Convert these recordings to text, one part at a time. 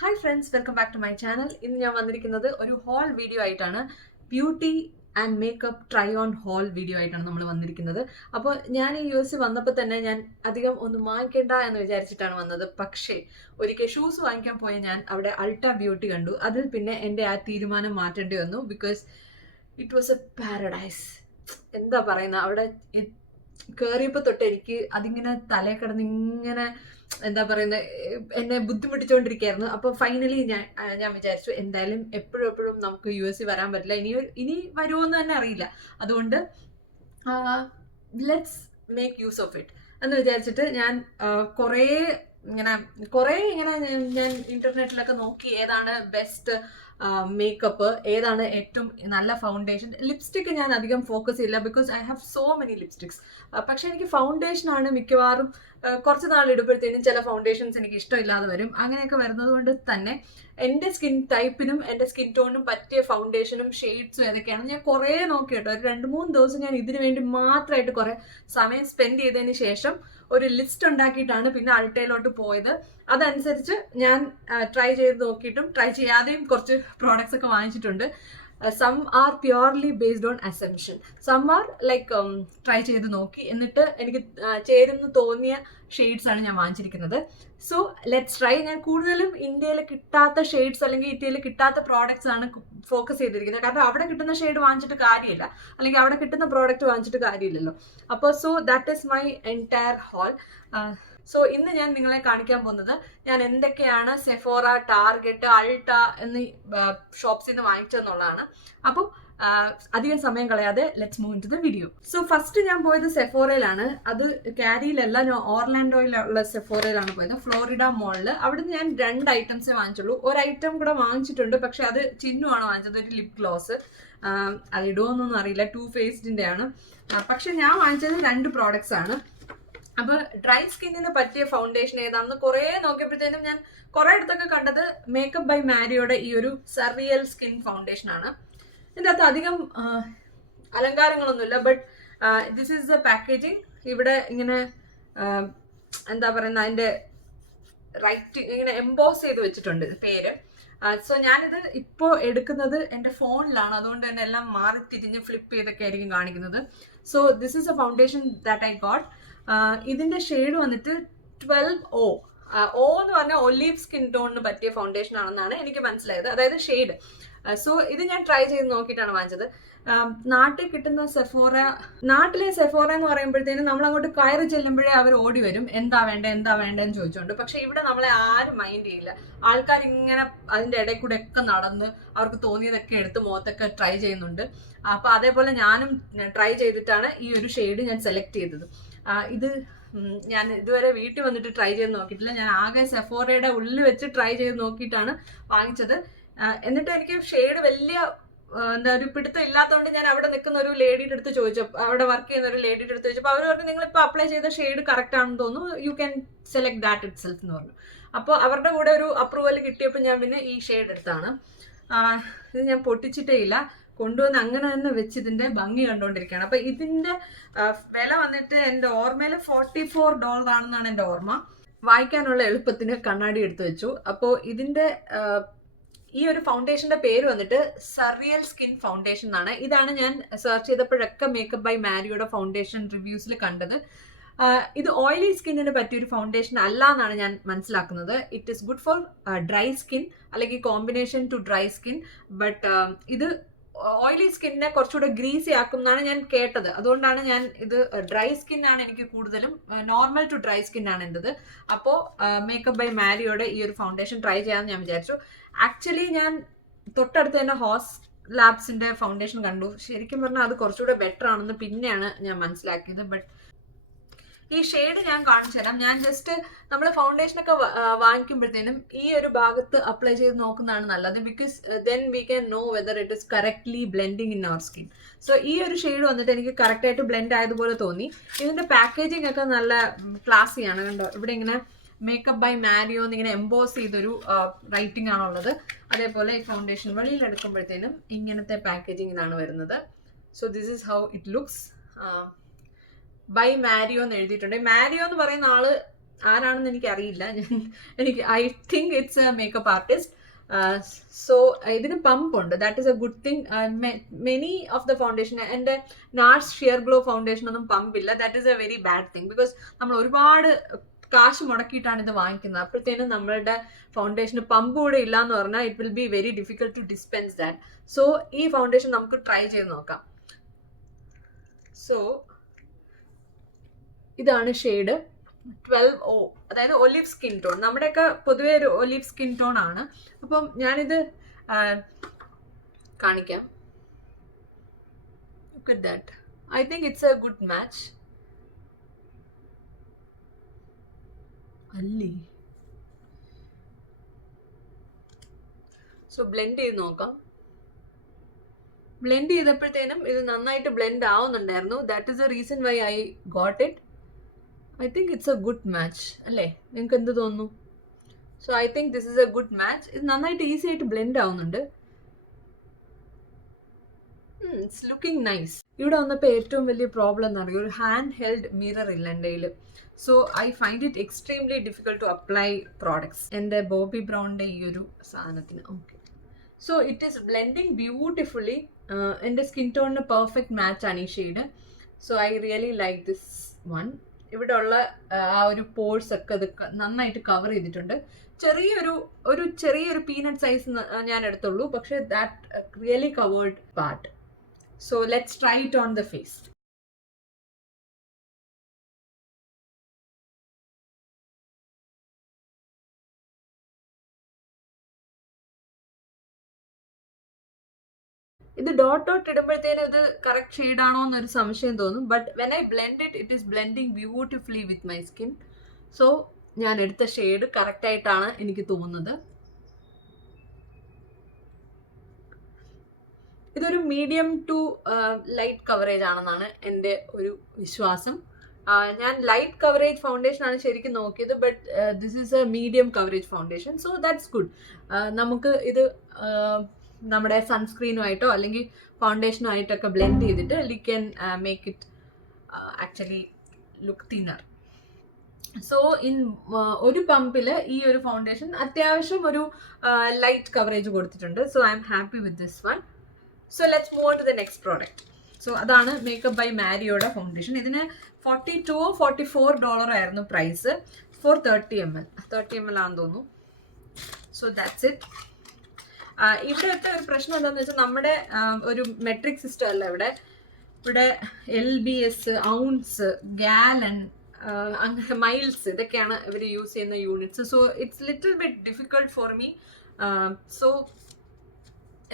Hi friends, welcome back to my channel. ഇന്ന് ഞാൻ വന്നിരിക്കുന്നത് ഒരു ഹോൾ വീഡിയോ ആയിട്ടാണ്. Beauty and makeup try on haul video ആയിട്ടാണ് നമ്മൾ വന്നിരിക്കുന്നത്. അപ്പോൾ ഞാൻ ഈ US വന്നപ്പോൾ തന്നെ ഞാൻ അധികം ഒന്നും വാങ്ങിക്കേണ്ട എന്ന് വിചാരിച്ചിട്ടാണ് വന്നത്. പക്ഷേ ഒരിക്കൽ ഷൂസ് വാങ്ങിക്കാൻ പോയ ഞാൻ അവിടെ അൾട്ട ബ്യൂട്ടി കണ്ടു. അതിൽ പിന്നെ എൻ്റെ ആ തീരുമാനം മാറ്റേണ്ടി വന്നു. Because it was A paradise. എന്താ പറയുന്ന, അവിടെ കയറിയപ്പോൾ തൊട്ട് എനിക്ക് അതിങ്ങനെ തലേ കിടന്ന് ഇങ്ങനെ എന്താ പറയുന്നത്, എന്നെ ബുദ്ധിമുട്ടിച്ചുകൊണ്ടിരിക്കുകയായിരുന്നു. അപ്പോൾ ഫൈനലി ഞാൻ വിചാരിച്ചു എന്തായാലും എപ്പോഴും നമുക്ക് US വരാൻ പറ്റില്ല, ഇനി വരുമോ എന്ന് തന്നെ അറിയില്ല. അതുകൊണ്ട് let's make use of it എന്ന് വിചാരിച്ചിട്ട് ഞാൻ കുറേ ഇങ്ങനെ ഞാൻ ഇന്റർനെറ്റിലൊക്കെ നോക്കി ഏതാണ് ബെസ്റ്റ് മേക്കപ്പ്, ഏതാണ് ഏറ്റവും നല്ല ഫൗണ്ടേഷൻ. ലിപ്സ്റ്റിക്ക് ഞാൻ അധികം ഫോക്കസ് ചെയ്യില്ല because I have so many lipsticks. പക്ഷെ എനിക്ക് ഫൗണ്ടേഷനാണ് മിക്കവാറും കുറച്ച് നാൾ ഇടുമ്പോഴത്തേനും ചില ഫൗണ്ടേഷൻസ് എനിക്ക് ഇഷ്ടമില്ലാതെ വരും. അങ്ങനെയൊക്കെ വരുന്നത് കൊണ്ട് തന്നെ എൻ്റെ സ്കിൻ ടൈപ്പിനും എൻ്റെ സ്കിൻ ടോണിനും പറ്റിയ ഫൗണ്ടേഷനും ഷെയ്ഡ്സും ഏതൊക്കെയാണ് ഞാൻ കുറേ നോക്കി കേട്ടോ. ഒരു 2-3 ദിവസം ഞാൻ ഇതിനു വേണ്ടി മാത്രമായിട്ട് കുറേ സമയം സ്പെൻഡ് ചെയ്തതിന് ശേഷം ഒരു ലിസ്റ്റ് ഉണ്ടാക്കിയിട്ടാണ് പിന്നെ അൾട്ടയിലോട്ട് പോയത്. അതനുസരിച്ച് ഞാൻ ട്രൈ ചെയ്ത് നോക്കിയിട്ടും ട്രൈ ചെയ്യാതെയും കുറച്ച് പ്രോഡക്ട്സ് ഒക്കെ വാങ്ങിച്ചിട്ടുണ്ട്. Some are purely based on assumption, some are like try ചെയ്ത് നോക്കി എന്നിട്ട് എനിക്ക് ചേരുന്നു തോന്നിയ ഷെയ്ഡ്സ് ആണ് ഞാൻ വാങ്ങിച്ചിരിക്കുന്നത്. So let's try. ഞാൻ കൂടുതലും ഇന്ത്യയിൽ കിട്ടാത്ത ഷെയ്ഡ്സ് അല്ലെങ്കിൽ ഇന്ത്യയിൽ കിട്ടാത്ത പ്രോഡക്ട്സ് ആണ് ഫോക്കസ് ചെയ്തിരിക്കുന്നത്. കാരണം അവിടെ കിട്ടുന്ന ഷെയ്ഡ് വാങ്ങിച്ചിട്ട് കാര്യമില്ല, അല്ലെങ്കിൽ അവിടെ കിട്ടുന്ന പ്രോഡക്റ്റ് വാങ്ങിച്ചിട്ട് കാര്യമില്ലല്ലോ. അപ്പോൾ so that is my entire haul. So ഇന്ന് ഞാൻ നിങ്ങളെ കാണിക്കാൻ പോകുന്നത് ഞാൻ എന്തൊക്കെയാണ് സെഫോറ, ടാർഗറ്റ്, അൾട്ട എന്നീ ഷോപ്സിൽ നിന്ന് വാങ്ങിച്ചതെന്നുള്ളതാണ്. അപ്പോൾ അധികം സമയം കളയാതെ let's move in to the video. So first ഞാൻ പോയത് സെഫോറയിലാണ്. അത് കാരിയിലല്ല, ഞാൻ ഓർലാൻഡോയിലുള്ള സെഫോറയിലാണ് പോയത്, ഫ്ലോറിഡ മോളിൽ. അവിടുന്ന് ഞാൻ 2 ഐറ്റംസേ വാങ്ങിച്ചുള്ളൂ. ഒരു ഐറ്റം കൂടെ വാങ്ങിച്ചിട്ടുണ്ട്, പക്ഷെ അത് ചിന്നുമാണ് വാങ്ങിച്ചത്, ഒരു ലിപ് ഗ്ലോസ്. അത് ഇടുമോന്നൊന്നും അറിയില്ല, ടു ഫേസ്ഡിൻ്റെ ആണ്. പക്ഷെ ഞാൻ വാങ്ങിച്ചത് 2 പ്രോഡക്ട്സ് ആണ്. അപ്പൊ ഡ്രൈ സ്കിന്നിന് പറ്റിയ ഫൗണ്ടേഷൻ ഏതാണെന്ന് കുറെ നോക്കിയപ്പോഴത്തേനും ഞാൻ കുറെ അടുത്തൊക്കെ കണ്ടത് മേക്കപ്പ് ബൈ മാരിയോടെ ഈ ഒരു സർറിയൽ സ്കിൻ ഫൗണ്ടേഷൻ ആണ്. ഇതിൻ്റെ അകത്ത് അധികം അലങ്കാരങ്ങളൊന്നുമില്ല, but this is the packaging. ഇവിടെ ഇങ്ങനെ എന്താ പറയുന്ന, അതിന്റെ റൈറ്റ് ഇങ്ങനെ എംബോസ് ചെയ്ത് വെച്ചിട്ടുണ്ട് പേര്. സോ ഞാനിത് ഇപ്പോൾ എടുക്കുന്നത് എൻ്റെ ഫോണിലാണ്, അതുകൊണ്ട് തന്നെ എല്ലാം മാറി തിരിഞ്ഞ് ഫ്ലിപ്പ് ചെയ്തൊക്കെ ആയിരിക്കും കാണിക്കുന്നത്. So this is A foundation that I got. ഇതിന്റെ ഷെയ്ഡ് വന്നിട്ട് 12O. O എന്ന് പറഞ്ഞാൽ ഒലീവ് സ്കിൻ ടോണിന് പറ്റിയ ഫൗണ്ടേഷൻ ആണെന്നാണ് എനിക്ക് മനസ്സിലായത്, അതായത് ഷെയ്ഡ്. സോ ഇത് ഞാൻ ട്രൈ ചെയ്ത് നോക്കിയിട്ടാണ് വാങ്ങിച്ചത്. നാട്ടിൽ കിട്ടുന്ന നാട്ടിലെ സെഫോറ എന്ന് പറയുമ്പോഴത്തേനും നമ്മൾ അങ്ങോട്ട് കയറി ചെല്ലുമ്പോഴേ അവർ ഓടി വരും, എന്താ വേണ്ടെന്ന് ചോദിച്ചുകൊണ്ട്. പക്ഷെ ഇവിടെ നമ്മളെ ആരും മൈൻഡ് ചെയ്യില്ല. ആൾക്കാർ ഇങ്ങനെ അതിന്റെ ഇടയിൽ കൂടെ ഒക്കെ നടന്ന് അവർക്ക് തോന്നിയതൊക്കെ എടുത്ത് മുഖത്തൊക്കെ ട്രൈ ചെയ്യുന്നുണ്ട്. അപ്പൊ അതേപോലെ ഞാനും ട്രൈ ചെയ്തിട്ടാണ് ഈ ഒരു ഷെയ്ഡ് ഞാൻ സെലക്ട് ചെയ്തത്. ഇത് ഞാൻ ഇതുവരെ വീട്ടിൽ വന്നിട്ട് ട്രൈ ചെയ്ത് നോക്കിയിട്ടില്ല. ഞാൻ ആകെ സെഫോറയുടെ ഉള്ളിൽ വെച്ച് ട്രൈ ചെയ്ത് നോക്കിയിട്ടാണ് വാങ്ങിച്ചത്. എന്നിട്ട് എനിക്ക് ഷെയ്ഡ് വലിയ എന്താ ഒരു പിടുത്തം ഇല്ലാത്തതുകൊണ്ട് ഞാൻ അവിടെ നിൽക്കുന്ന ഒരു ലേഡിയുടെ അടുത്ത് ചോദിച്ചു, അവിടെ വർക്ക് ചെയ്യുന്ന ഒരു ലേഡിയുടെ അടുത്ത് ചോദിച്ചപ്പോൾ അവർ പറഞ്ഞു, നിങ്ങളിപ്പോൾ അപ്ലൈ ചെയ്ത ഷെയ്ഡ് കറക്റ്റ് ആണെന്ന് തോന്നുന്നു, you can select that it self എന്ന് പറഞ്ഞു. അപ്പോൾ അവരുടെ കൂടെ ഒരു അപ്രൂവൽ കിട്ടിയപ്പോൾ ഞാൻ പിന്നെ ഈ ഷെയ്ഡ് എടുത്താണ്. ഇത് ഞാൻ പൊട്ടിച്ചിട്ടേ ഇല്ല, കൊണ്ടുവന്ന് അങ്ങനെ തന്നെ വെച്ച് ഇതിന്റെ ഭംഗി കണ്ടുകൊണ്ടിരിക്കുകയാണ്. അപ്പൊ ഇതിന്റെ വില വന്നിട്ട് എൻ്റെ ഓർമ്മയിൽ $44 ആണെന്നാണ് എൻ്റെ ഓർമ്മ. വായിക്കാനുള്ള എളുപ്പത്തിന് കണ്ണാടി എടുത്തു വെച്ചു. അപ്പോൾ ഇതിന്റെ ഈ ഒരു ഫൗണ്ടേഷന്റെ പേര് വന്നിട്ട് സർറിയൽ സ്കിൻ ഫൗണ്ടേഷൻ എന്നാണ്. ഇതാണ് ഞാൻ സെർച്ച് ചെയ്തപ്പോഴൊക്കെ മേക്കപ്പ് ബൈ മാരിയോയുടെ ഫൗണ്ടേഷൻ റിവ്യൂസിൽ കണ്ടത്. ഇത് ഓയിലി സ്കിന്നിന് പറ്റിയൊരു ഫൗണ്ടേഷൻ അല്ല എന്നാണ് ഞാൻ മനസ്സിലാക്കുന്നത്. It is good for dry skin, അല്ലെങ്കിൽ combination to dry skin. But ഇത് ഓയിലി സ്കിന്നിനെ കുറച്ചുകൂടെ ഗ്രീസി ആക്കും എന്നാണ് ഞാൻ കേട്ടത്. അതുകൊണ്ടാണ് ഞാൻ ഇത് ഡ്രൈ സ്കിൻ ആണ് എനിക്ക് കൂടുതലും, നോർമൽ ടു ഡ്രൈ സ്കിൻ ആണ് എൻ്റെത്. അപ്പോൾ മേക്കപ്പ് ബൈ മാരിയോടെ ഈ ഒരു ഫൗണ്ടേഷൻ ട്രൈ ചെയ്യാമെന്ന് ഞാൻ വിചാരിച്ചു. ആക്ച്വലി ഞാൻ തൊട്ടടുത്ത് തന്നെ ഹോസ് ലാബ്സിന്റെ ഫൗണ്ടേഷൻ കണ്ടു. ശരിക്കും പറഞ്ഞാൽ അത് കുറച്ചുകൂടെ ബെറ്റർ ആണെന്ന് പിന്നെയാണ് ഞാൻ മനസ്സിലാക്കിയത്. ബട്ട് ഈ ഷെയ്ഡ് ഞാൻ കാണിച്ചു തരാം. ഞാൻ ജസ്റ്റ് നമ്മൾ ഫൗണ്ടേഷനൊക്കെ വാങ്ങിക്കുമ്പോഴത്തേനും ഈ ഒരു ഭാഗത്ത് അപ്ലൈ ചെയ്ത് നോക്കുന്നതാണ് നല്ലത്. Because then we can know whether it is correctly blending in our skin. So ഈ ഒരു ഷെയ്ഡ് വന്നിട്ട് എനിക്ക് കറക്റ്റായിട്ട് ബ്ലെൻഡ് ആയതുപോലെ തോന്നി. ഇതിന്റെ പാക്കേജിങ് ഒക്കെ നല്ല ക്ലാസ്സിയാണ്. കണ്ടോ, ഇവിടെ ഇങ്ങനെ മേക്കപ്പ് ബൈ മാരിയോ എന്നിങ്ങനെ എംബോസ് ചെയ്തൊരു റൈറ്റിംഗ് ആണുള്ളത്. അതേപോലെ ഈ ഫൗണ്ടേഷൻ വെളിയിൽ എടുക്കുമ്പോഴത്തേനും ഇങ്ങനത്തെ പാക്കേജിങ്ങിനാണ് വരുന്നത്. So this is how it looks. By Mario എന്ന് എഴുതിയിട്ടുണ്ട്. മാരിയോ എന്ന് പറയുന്ന ആള് ആരാണെന്ന് എനിക്കറിയില്ല. I think it's a makeup artist. So ഇതിന് പമ്പ് ഉണ്ട്, that is a good thing. Many of the foundation, എൻ്റെ നാർസ് ഷിയർ ഗ്ലോ ഫൗണ്ടേഷൻ ഒന്നും പമ്പില്ല. That is a very bad thing, because നമ്മൾ ഒരുപാട് കാശ് മുടക്കിയിട്ടാണ് ഇത് വാങ്ങിക്കുന്നത്. അപ്പോഴത്തേനും നമ്മളുടെ ഫൗണ്ടേഷന് പമ്പ് കൂടെ ഇല്ല എന്ന് പറഞ്ഞാൽ it will be very difficult to dispense that. So ഈ ഫൗണ്ടേഷൻ നമുക്ക് ട്രൈ ചെയ്ത് നോക്കാം. സോ ഇതാണ് ഷെയ്ഡ് 12O, അതായത് ഒലിവ് സ്കിൻ ടോൺ. നമ്മുടെയൊക്കെ പൊതുവേ ഒരു ഒലിവ് സ്കിൻ ടോൺ ആണ്. അപ്പം ഞാനിത് കാണിക്കാം. Look at that. I think it's a good match. അല്ലി. സോ ബ്ലെൻഡ് ചെയ്ത് നോക്കാം. ബ്ലെൻഡ് ചെയ്തപ്പോഴത്തേനും ഇത് നന്നായിട്ട് ബ്ലെൻഡ് ആവുന്നുണ്ടായിരുന്നു. That is a reason why I got it. I think it's a good match അല്ലേ? നിങ്ങൾക്ക് എന്ത് തോന്നുന്നു? So I think this is a good match. ഇത് നന്നായിട്ട് ഈസി ആയിട്ട് ബ്ലെൻഡ് ആവുന്നുണ്ട്. It's looking nice. ഇവിടെ വന്നപ്പോൾ ഏറ്റവും വലിയ പ്രോബ്ലം എന്ന് പറയുക, ഒരു ഹാൻഡ് ഹെൽഡ് മിറർ ഇല്ല എൻ്റെ കയ്യിൽ. So I find it extremely difficult to apply products എൻ്റെ ബോബി ബ്രൗണിൻ്റെ ഈ ഒരു സാധനത്തിന്. Okay, so it is blending beautifully. എൻ്റെ സ്കിൻ ടോണിന് പെർഫെക്റ്റ് മാച്ചാണ് ഈ shade. So I really like this one. ഇവിടെ ഉള്ള ആ ഒരു പോഴ്സ് ഒക്കെ ഇത് നന്നായിട്ട് കവർ ചെയ്തിട്ടുണ്ട്. ചെറിയൊരു പീനട്ട് സൈസ് ഞാൻ എടുത്തുള്ളൂ, പക്ഷേ that really covered part. So let's try it on the face. ഇത് ഡോട്ട് ഇടുമ്പോഴത്തേനും ഇത് കറക്റ്റ് ഷെയ്ഡ് ആണോ എന്നൊരു സംശയം തോന്നും. But when I blend it is blending beautifully with my skin. So ഞാൻ എടുത്ത ഷെയ്ഡ് കറക്റ്റ് ആയിട്ടാണ് എനിക്ക് തോന്നുന്നത്. ഇതൊരു മീഡിയം ടു ലൈറ്റ് കവറേജ് ആണെന്നാണ് എൻ്റെ ഒരു വിശ്വാസം. ഞാൻ ലൈറ്റ് കവറേജ് ഫൗണ്ടേഷൻ ആണ് ശരിക്കും നോക്കിയത്, but this is a medium coverage foundation. So that's good. നമുക്ക് ഇത് നമ്മുടെ സൺസ്ക്രീനുമായിട്ടോ അല്ലെങ്കിൽ ഫൗണ്ടേഷനോ ആയിട്ടൊക്കെ ബ്ലെൻഡ് ചെയ്തിട്ട് we can make it actually look thinner. So ഒരു പമ്പിൽ ഈ ഒരു ഫൗണ്ടേഷൻ അത്യാവശ്യം ഒരു ലൈറ്റ് കവറേജ് കൊടുത്തിട്ടുണ്ട്. So I am happy with this one. So let's move on to the next product. So അതാണ് മേക്കപ്പ് ബൈ മാരിയോയുടെ ഫൗണ്ടേഷൻ. ഇതിന് $42 or $44 ആയിരുന്നു പ്രൈസ് ഫോർ 30 ml ആണെന്ന് തോന്നുന്നു. So that's it. ഇവിടുത്തെ ഒരു പ്രശ്നം എന്താണെന്ന് വെച്ചാൽ നമ്മുടെ ഒരു മെട്രിക് സിസ്റ്റം അല്ല ഇവിടെ LBS, ഔൺസ്, ഗാലൻ, അങ്ങനെ മൈൽസ്, ഇതൊക്കെയാണ് ഇവർ യൂസ് ചെയ്യുന്ന units. So it's little bit difficult for me. So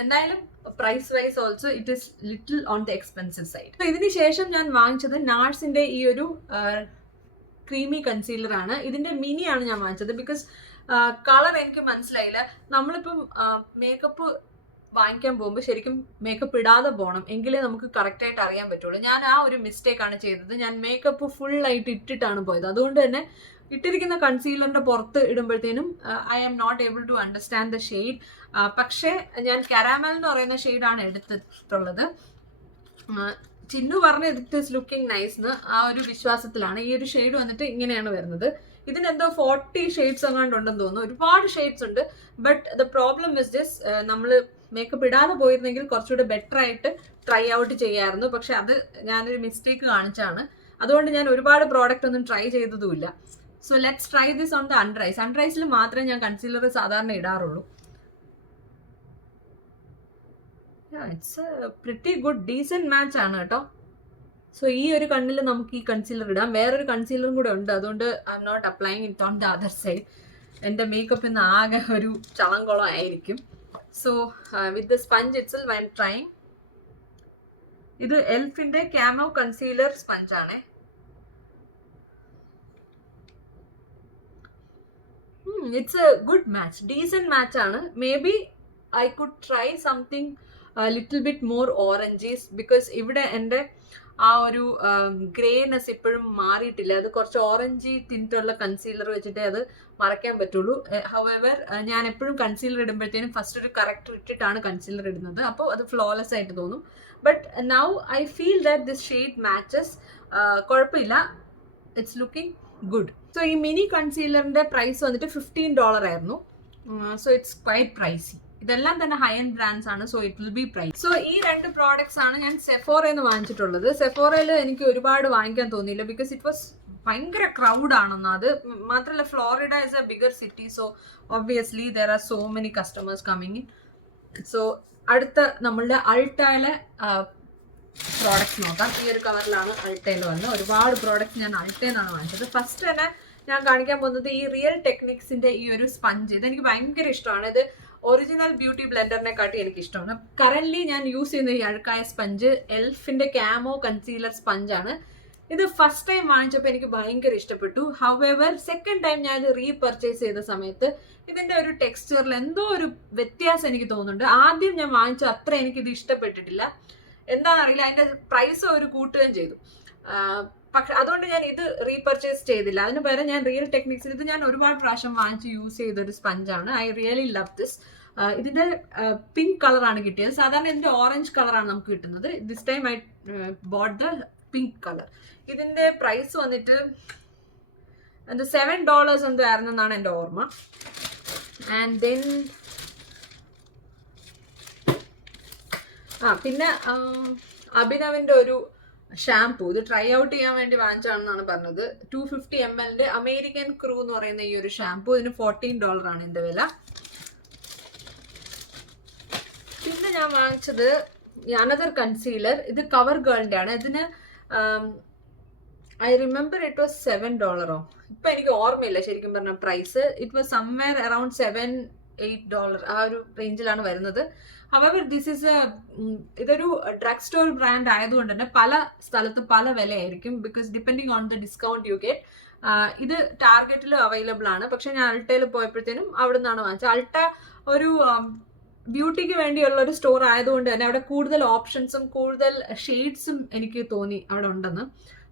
എന്തായാലും price wise also it is little on the expensive side. So ഇതിന് ശേഷം ഞാൻ വാങ്ങിച്ചത് നാർസിന്റെ ഈ ഒരു ക്രീമി കൺസീലർ ആണ്. ഇതിന്റെ മിനി ആണ് ഞാൻ വാങ്ങിച്ചത്. ബിക്കോസ് കളർ എനിക്ക് മനസ്സിലായില്ല. നമ്മളിപ്പം മേക്കപ്പ് വാങ്ങിക്കാൻ പോകുമ്പോൾ ശരിക്കും മേക്കപ്പ് ഇടാതെ പോകണം, എങ്കിലേ നമുക്ക് കറക്റ്റായിട്ട് അറിയാൻ പറ്റുള്ളൂ. ഞാൻ ആ ഒരു മിസ്റ്റേക്കാണ് ചെയ്തത്. ഞാൻ മേക്കപ്പ് ഫുള്ളായിട്ട് ഇട്ടിട്ടാണ് പോയത്. അതുകൊണ്ട് തന്നെ ഇട്ടിരിക്കുന്ന കൺസീലറിന്റെ പുറത്ത് ഇടുമ്പോഴത്തേനും I am not able to understand the shade. പക്ഷേ ഞാൻ കാരാമൽ എന്ന് പറയുന്ന ഷെയ്ഡാണ് എടുത്തിട്ടുള്ളത്. ചിന്നു പറഞ്ഞ ഇറ്റ് ഈസ് ലുക്കിംഗ് നൈസ് എന്ന് ആ ഒരു വിശ്വാസത്തിലാണ്. ഈ ഒരു ഷെയ്ഡ് വന്നിട്ട് ഇങ്ങനെയാണ് വരുന്നത്. ഇതിനെന്തോ 40 ഷെയ്ഡ്സ് അങ്ങാണ്ടുണ്ടെന്ന് തോന്നുന്നു. ഒരുപാട് ഷെയ്ഡ്സ് ഉണ്ട്. But the problem is this, നമ്മൾ മേക്കപ്പ് ഇടാതെ പോയിരുന്നെങ്കിൽ കുറച്ചുകൂടെ ബെറ്റർ ആയിട്ട് ട്രൈ ഔട്ട് ചെയ്യാമായിരുന്നു. പക്ഷെ അത് ഞാനൊരു മിസ്റ്റേക്ക് കാണിച്ചാണ്. അതുകൊണ്ട് ഞാൻ ഒരുപാട് പ്രോഡക്റ്റ് ഒന്നും ട്രൈ ചെയ്തതുമില്ല. So let's try this on the under eyes. അൺറൈസിൽ മാത്രമേ ഞാൻ കൺസീലർ സാധാരണ ഇടാറുള്ളൂ. It's a pretty good decent match ആണ് കേട്ടോ. സോ ഈ ഒരു കണ്ണിൽ നമുക്ക് ഈ കൺസീലർ ഇടാം. വേറൊരു കൺസീലറും കൂടെ ഉണ്ട്, അതുകൊണ്ട് I am not applying it on the other side. എൻ്റെ മേക്കപ്പ് ഇന്ന് ആകെ ഒരു ചളംകുളം ആയിരിക്കും. So with the sponge itself I am trying. ഇത് എൽഫിന്റെ കാമോ കൺസീലർ സ്പഞ്ച് ആണേ. It's a good match, decent match ആണ്. May be I could try something little bit more orangish, because ഇവിടെ എൻ്റെ ആ ഒരു ഗ്രേനെസ് ഇപ്പോഴും മാറിയിട്ടില്ല. അത് കുറച്ച് ഓറഞ്ചി തിന്റുള്ള കൺസീലർ വെച്ചിട്ടേ അത് മറയ്ക്കാൻ പറ്റുള്ളൂ. ഹൗഎവർ ഞാൻ എപ്പോഴും കൺസീലർ ഇടുമ്പോഴത്തേനും ഫസ്റ്റ് ഒരു കറക്റ്റർ ഇട്ടിട്ടാണ് കൺസീലർ ഇടുന്നത്. അപ്പോൾ അത് ഫ്ലോലെസ് ആയിട്ട് തോന്നും. But now I feel that this shade matches. കുഴപ്പമില്ല, ഇറ്റ്സ് ലുക്കിംഗ് ഗുഡ്. സോ ഈ മിനി കൺസീലറിന്റെ പ്രൈസ് വന്നിട്ട് $15 ആയിരുന്നു. So it's quite pricey. ഇതെല്ലാം തന്നെ ഹൈ എൻഡ് ബ്രാൻഡ്സ് ആണ്. So it will be price. So ഈ 2 പ്രോഡക്ട്സ് ആണ് ഞാൻ സെഫോറയിൽ നിന്ന് വാങ്ങിച്ചിട്ടുള്ളത്. സെഫോറയിൽ എനിക്ക് ഒരുപാട് വാങ്ങിക്കാൻ തോന്നിയില്ല, ബിക്കോസ് ഇറ്റ് വാസ് ഭയങ്കര ക്രൗഡ് ആണെന്ന്. അത് മാത്രമല്ല Florida is A bigger city, so obviously there are so many customers coming in. So അടുത്ത നമ്മളുടെ അൾട്ടയിലെ പ്രോഡക്റ്റ്സ് നോക്കാം. ഈ ഒരു കവറിലാണ് അൾട്ടയിൽ വന്നത്. ഒരുപാട് പ്രോഡക്റ്റ്സ് ഞാൻ അൾട്ടയിൽ നിന്നാണ് വാങ്ങിച്ചത്. ഫസ്റ്റ് തന്നെ ഞാൻ കാണിക്കാൻ പോകുന്നത് ഈ റിയൽ ടെക്നിക്സിന്റെ ഈ ഒരു സ്പഞ്ച്. ഇതെനിക്ക് ഭയങ്കര ഇഷ്ടമാണ്. ഇത് ഒറിജിനൽ ബ്യൂട്ടി ബ്ലെൻഡറിനെ കാട്ടി എനിക്ക് ഇഷ്ടമാണ്. കറന്റ് ഞാൻ യൂസ് ചെയ്യുന്ന ഈ അഴുക്കായ സ്പഞ്ച് എൽഫിന്റെ കാമോ കൺസീലർ സ്പഞ്ചാണ്. ഇത് ഫസ്റ്റ് ടൈം വാങ്ങിച്ചപ്പോൾ എനിക്ക് ഭയങ്കര ഇഷ്ടപ്പെട്ടു. ഹൗവെവർ സെക്കൻഡ് ടൈം ഞാൻ ഇത് റീപർച്ചേസ് ചെയ്ത സമയത്ത് ഇതിന്റെ ഒരു ടെക്സ്ചറിൽ എന്തോ ഒരു വ്യത്യാസം എനിക്ക് തോന്നുന്നുണ്ട്. ആദ്യം ഞാൻ വാങ്ങിച്ച അത്ര എനിക്കിത് ഇഷ്ടപ്പെട്ടിട്ടില്ല. എന്താണെന്നറിയില്ല, അതിന്റെ പ്രൈസ് ഒരു കൂട്ടുകയും ചെയ്തു. പക്ഷെ അതുകൊണ്ട് ഞാൻ ഇത് റീപർച്ചേസ് ചെയ്തില്ല. അതിന് പകരം ഞാൻ റിയൽ ടെക്നിക്സിൽ ഇത് ഞാൻ ഒരുപാട് പ്രാവശ്യം വാങ്ങിച്ച് യൂസ് ചെയ്തൊരു സ്പഞ്ചാണ്. I really love this. ഇതിന്റെ പിങ്ക് കളറാണ് കിട്ടിയത്. സാധാരണ ഇതിന്റെ ഓറഞ്ച് കളറാണ് നമുക്ക് കിട്ടുന്നത്. This time I bought the pink colour. ഇതിന്റെ പ്രൈസ് വന്നിട്ട് $7 എന്തോ ആയിരുന്നെന്നാണ് എൻ്റെ ഓർമ്മ. ആൻഡ് ദെൻ പിന്നെ അഭിനവിന്റെ ഒരു ഷാംപൂ. ഇത് ട്രൈ ഔട്ട് ചെയ്യാൻ വേണ്ടി വാങ്ങിച്ചാണെന്നാണ് പറഞ്ഞത്. 250 ml അമേരിക്കൻ ക്രൂ എന്ന് പറയുന്ന ഈ ഒരു ഷാംപൂ. ഇതിന് $14 ആണ് ഇതിന്റെ വില. പിന്നെ ഞാൻ വാങ്ങിച്ചത് അനദർ കൺസീലർ. ഇത് കവർ ഗേളിന്റെ ആണ്. ഇതിന് ഐ റിമെമ്പർ ഇറ്റ് വാസ് $7. ഇപ്പൊ എനിക്ക് ഓർമ്മയില്ല ശരിക്കും പറഞ്ഞ price. It was somewhere around $7-8 ആ ഒരു റേഞ്ചിലാണ് വരുന്നത്. ഹവെവർ ദിസ് ഇസ് ഇതൊരു ഡ്രഗ് സ്റ്റോർ ബ്രാൻഡ് ആയതുകൊണ്ട് തന്നെ പല സ്ഥലത്ത് പല വിലയായിരിക്കും, because depending on the discount you get. ഇത് ടാർഗറ്റിലും അവൈലബിൾ ആണ്. പക്ഷെ ഞാൻ അൾട്ടയിൽ പോയപ്പോഴത്തേനും അവിടെ നിന്നാണ് വാങ്ങിച്ചത്. അൾട്ട ഒരു ബ്യൂട്ടിക്ക് വേണ്ടിയുള്ള ഒരു സ്റ്റോർ ആയതുകൊണ്ട് തന്നെ അവിടെ കൂടുതൽ ഓപ്ഷൻസും കൂടുതൽ ഷെയ്ഡ്സും എനിക്ക് തോന്നി അവിടെ ഉണ്ടെന്ന്.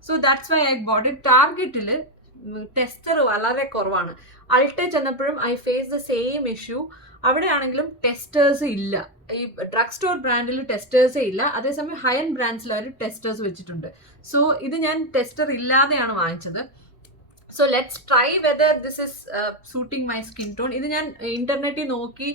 So that's why I bought it. ടാർഗറ്റിൽ ടെസ്റ്റർ വളരെ കുറവാണ്. അൾട്ട ചെന്നപ്പോഴും I face the same issue. അവിടെ ആണെങ്കിലും ടെസ്റ്റേഴ്സ് ഇല്ല. ഈ ഡ്രഗ് സ്റ്റോർ ബ്രാൻഡിൽ ടെസ്റ്റേഴ്സേ ഇല്ല. അതേസമയം ഹൈ എൻഡ് ബ്രാൻഡ്സിൽ അവർ ടെസ്റ്റേഴ്സ് വെച്ചിട്ടുണ്ട്. സോ ഇത് ഞാൻ ടെസ്റ്റർ ഇല്ലാതെയാണ് വാങ്ങിച്ചത്. So let's try whether this is suiting my skin tone. ഇത് ഞാൻ ഇന്റർനെറ്റിൽ നോക്കി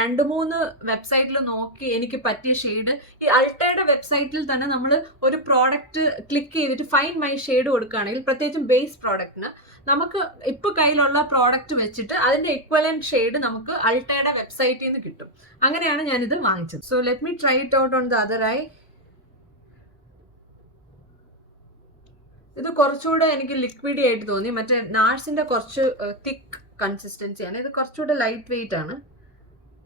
2-3 വെബ്സൈറ്റിൽ നോക്കി എനിക്ക് പറ്റിയ ഷെയ്ഡ്. ഈ അൾട്ടയുടെ വെബ്സൈറ്റിൽ തന്നെ നമ്മൾ ഒരു പ്രോഡക്റ്റ് ക്ലിക്ക് ചെയ്തിട്ട് ഫൈൻഡ് മൈ ഷെയ്ഡ് കൊടുക്കുകയാണെങ്കിൽ, പ്രത്യേകിച്ചും ബേസ് പ്രോഡക്റ്റിന്, നമുക്ക് ഇപ്പോൾ കയ്യിലുള്ള പ്രോഡക്റ്റ് വെച്ചിട്ട് അതിന്റെ ഇക്വലന്റ് ഷെയ്ഡ് നമുക്ക് അൾട്ടയുടെ വെബ്സൈറ്റിൽ നിന്ന് കിട്ടും. അങ്ങനെയാണ് ഞാനിത് വാങ്ങിച്ചത്. So let me try it out on the other I. ഇത് കുറച്ചുകൂടെ എനിക്ക് ലിക്വിഡി ആയിട്ട് തോന്നി. മറ്റേ നാഴ്സിന്റെ കുറച്ച് തിക്ക് കൺസിസ്റ്റൻസിയാണ്. ഇത് കുറച്ചുകൂടെ ലൈറ്റ് വെയിറ്റ് ആണ്.